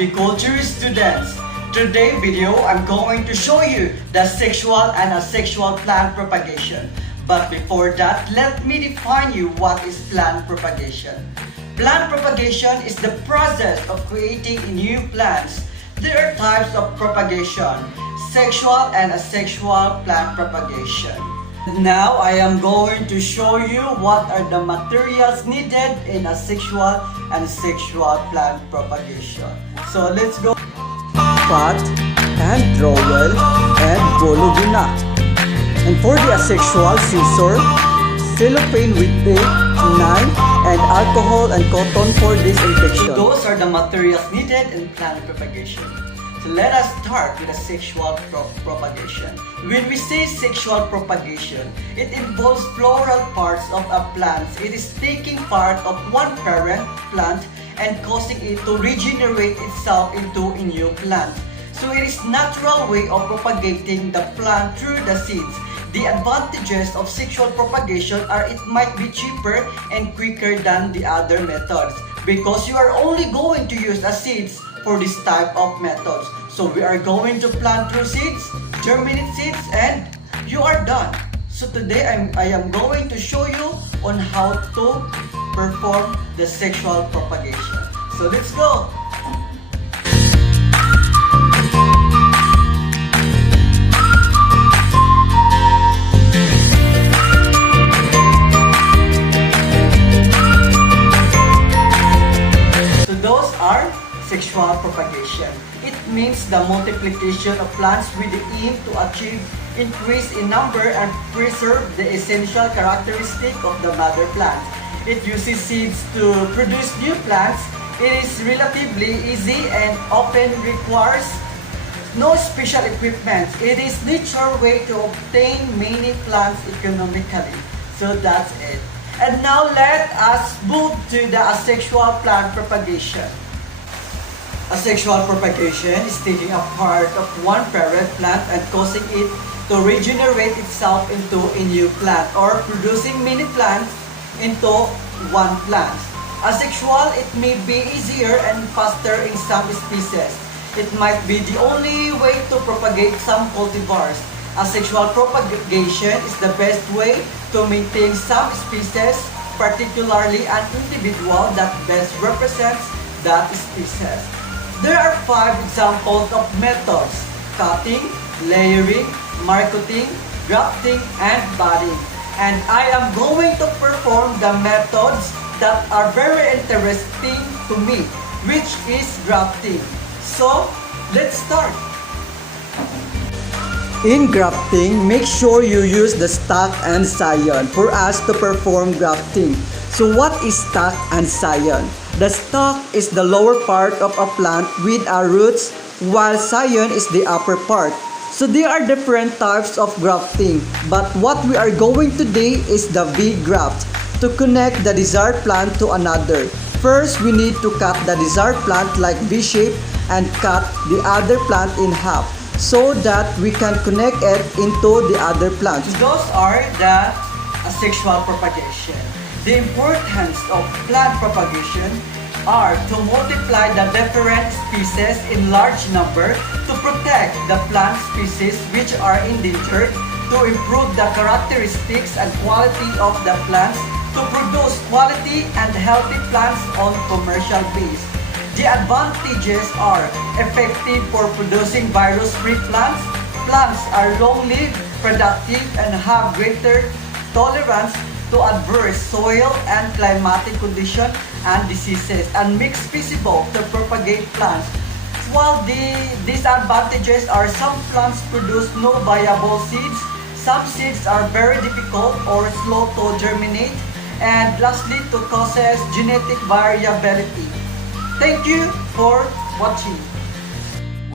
agriculture students. Today's video, I'm going to show you the sexual and asexual plant propagation. But before that, let me define you what is plant propagation. Plant propagation is the process of creating new plants. There are types of propagation, sexual and asexual plant propagation. Now, I am going to show you what are the materials needed in asexual and sexual plant propagation. So, let's go. Pot and trowel and bolugina. And for the asexual, scissor, cellophane with tape, knife, and alcohol and cotton for disinfection. Those are the materials needed in plant propagation. So let us start with the sexual propagation. When we say sexual propagation, it involves floral parts of a plant. It is taking part of one parent plant and causing it to regenerate itself into a new plant. So it is natural way of propagating the plant through the seeds. The advantages of sexual propagation are it might be cheaper and quicker than the other methods because you are only going to use the seeds for this type of methods. So we are going to plant through seeds, germinate seeds, and you are done. So today I am going to show you on how to perform the sexual propagation. So let's go! So those are sexual propagation. It means the multiplication of plants with the aim to achieve increase in number and preserve the essential characteristic of the mother plant. It uses seeds to produce new plants. It is relatively easy and often requires no special equipment. It is natural way to obtain many plants economically. So that's it. And now let us move to the asexual plant propagation. Asexual propagation is taking a part of one parent plant and causing it to regenerate itself into a new plant or producing many plants into one plant. Asexual, it may be easier and faster in some species. It might be the only way to propagate some cultivars. Asexual propagation is the best way to maintain some species, particularly an individual that best represents that species. There are 5 examples of methods: cutting, layering, marketing, grafting, and budding. And I am going to perform the methods that are very interesting to me, which is grafting. So, let's start. In grafting, make sure you use the stalk and scion for us to perform grafting. So what is stalk and scion? The stalk is the lower part of a plant with our roots, while scion is the upper part. So there are different types of grafting, but what we are going to do is the V-graft to connect the desired plant to another. First, we need to cut the desired plant like V-shape and cut the other plant in half so that we can connect it into the other plant. Those are the asexual propagation. The importance of plant propagation are to multiply the different species in large number to protect the plant species which are endangered, to improve the characteristics and quality of the plants, to produce quality and healthy plants on commercial base. The advantages are effective for producing virus-free plants. Plants are long-lived, productive, and have greater tolerance to adverse soil and climatic conditions and diseases, and makes feasible to propagate plants. While the disadvantages are some plants produce no viable seeds, some seeds are very difficult or slow to germinate, and lastly to causes genetic variability. Thank you for watching.